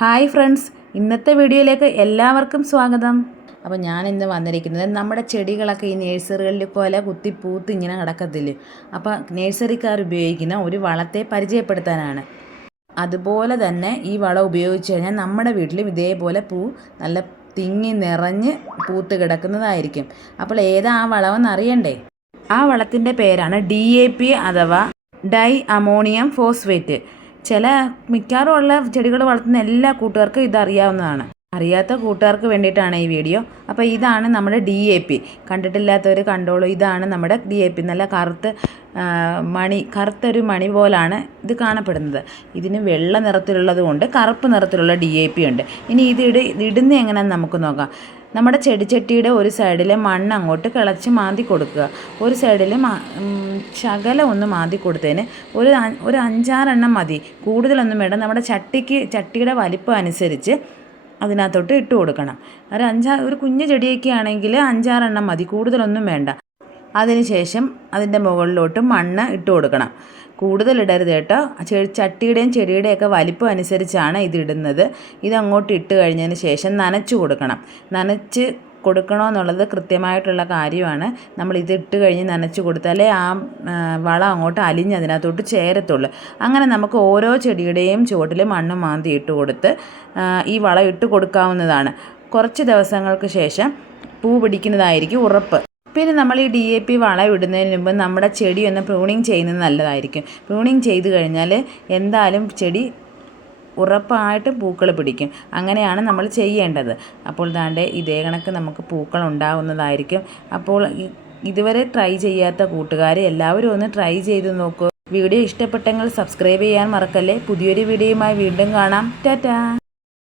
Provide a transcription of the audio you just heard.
Hi friends, ഇന്നത്തെ വീഡിയോയിലേക്ക് എല്ലാവർക്കും സ്വാഗതം. അപ്പോൾ ഞാൻ ഇന്ന് വന്നിരിക്കുന്നത് നമ്മുടെ ചെടികളൊക്കെ ഈ നേഴ്സറികളിൽ പോലെ കുത്തിപ്പൂത്ത് ഇങ്ങനെ കിടക്കത്തില്ലേ, അപ്പോൾ നേഴ്സറിക്കാർ ഉപയോഗിക്കുന്ന ഒരു വളത്തെ പരിചയപ്പെടുത്താനാണ്. അതുപോലെ തന്നെ ഈ വളം ഉപയോഗിച്ച് കഴിഞ്ഞാൽ നമ്മുടെ വീട്ടിലും ഇതേപോലെ പൂ നല്ല തിങ്ങി നിറഞ്ഞ് പൂത്ത് കിടക്കുന്നതായിരിക്കും. അപ്പോൾ ഏതാ ആ വളമെന്ന് അറിയണ്ടേ? ആ വളത്തിൻ്റെ പേരാണ് DAP അഥവാ ഡൈ അമോണിയം ഫോസ്ഫേറ്റ്. മിക്കവാറും ഉള്ള ചെടികൾ വളർത്തുന്ന എല്ലാ കൂട്ടുകാർക്കും ഇതറിയാവുന്നതാണ്. അറിയാത്ത കൂട്ടുകാർക്ക് വേണ്ടിയിട്ടാണ് ഈ വീഡിയോ. അപ്പോൾ ഇതാണ് നമ്മുടെ DAP. കണ്ടിട്ടില്ലാത്തവർ കണ്ടോളൂ. ഇതാണ് നമ്മുടെ DAP. നല്ല കറുത്തൊരു മണി പോലാണ് ഇത് കാണപ്പെടുന്നത്. ഇതിന് വെള്ള നിറത്തിലുള്ളത് കൊണ്ട് കറുപ്പ് നിറത്തിലുള്ള DAP ഉണ്ട്. ഇനി ഇടുന്ന എങ്ങനെയാണെന്ന് നമുക്ക് നോക്കാം. നമ്മുടെ ചെടിച്ചട്ടിയുടെ ഒരു സൈഡിൽ മണ്ണ് അങ്ങോട്ട് കിളച്ച് മാന്തി കൊടുക്കുക. ഒരു സൈഡിൽ ശകലം ഒന്ന് മാന്തി കൊടുത്തതിന് ഒരു 5-6 എണ്ണം മതി, കൂടുതലൊന്നും വേണ്ട. നമ്മുടെ ചട്ടിയുടെ വലിപ്പം അനുസരിച്ച് അതിനകത്തോട്ട് ഇട്ട് കൊടുക്കണം. ഒരു കുഞ്ഞു ചെടിയൊക്കെ ആണെങ്കിൽ 5-6 എണ്ണം മതി, കൂടുതലൊന്നും വേണ്ട. അതിനുശേഷം അതിൻ്റെ മുകളിലോട്ട് മണ്ണ് ഇട്ട് കൊടുക്കണം. കൂടുതൽ ഇടരുത് കേട്ടോ. ചട്ടിയുടെയും ചെടിയുടെയൊക്കെ വലിപ്പം അനുസരിച്ചാണ് ഇതിടുന്നത്. ഇതങ്ങോട്ട് ഇട്ട് കഴിഞ്ഞതിന് ശേഷം നനച്ചു കൊടുക്കണം. നനച്ച് കൊടുക്കണമെന്നുള്ളത് കൃത്യമായിട്ടുള്ള കാര്യമാണ്. നമ്മൾ ഇതിട്ട് കഴിഞ്ഞ് നനച്ച് കൊടുത്താലേ ആ വളം അങ്ങോട്ട് അലിഞ്ഞ് അതിനകത്തോട്ട് ചേരത്തുള്ളൂ. അങ്ങനെ നമുക്ക് ഓരോ ചെടിയുടെയും ചുവട്ടിൽ മണ്ണ് മാന്തി ഇട്ട് കൊടുത്ത് ഈ വളം ഇട്ട് കൊടുക്കാവുന്നതാണ്. കുറച്ച് ദിവസങ്ങൾക്ക് ശേഷം പൂ പിടിക്കുന്നതായിരിക്കും ഉറപ്പ്. പിന്നെ നമ്മൾ ഈ DAP വളം ഇടുന്നതിന് മുമ്പ് നമ്മുടെ ചെടി ഒന്ന് പ്രൂണിങ് ചെയ്യുന്നത് നല്ലതായിരിക്കും. പ്രൂണിങ് ചെയ്ത് കഴിഞ്ഞാൽ എന്തായാലും ചെടി ഉറപ്പായിട്ടും പൂക്കൾ പിടിക്കും. അങ്ങനെയാണ് നമ്മൾ ചെയ്യേണ്ടത്. അപ്പോൾ ഇതേ കണക്ക് നമുക്ക് പൂക്കൾ ഉണ്ടാകുന്നതായിരിക്കും. അപ്പോൾ ഇതുവരെ ട്രൈ ചെയ്യാത്ത കൂട്ടുകാർ എല്ലാവരും ഒന്ന് ട്രൈ ചെയ്ത് നോക്കൂ. വീഡിയോ ഇഷ്ടപ്പെട്ടെങ്കിൽ സബ്സ്ക്രൈബ് ചെയ്യാൻ മറക്കല്ലേ. പുതിയൊരു വീഡിയോയുമായി വീണ്ടും കാണാം. ടാറ്റാ.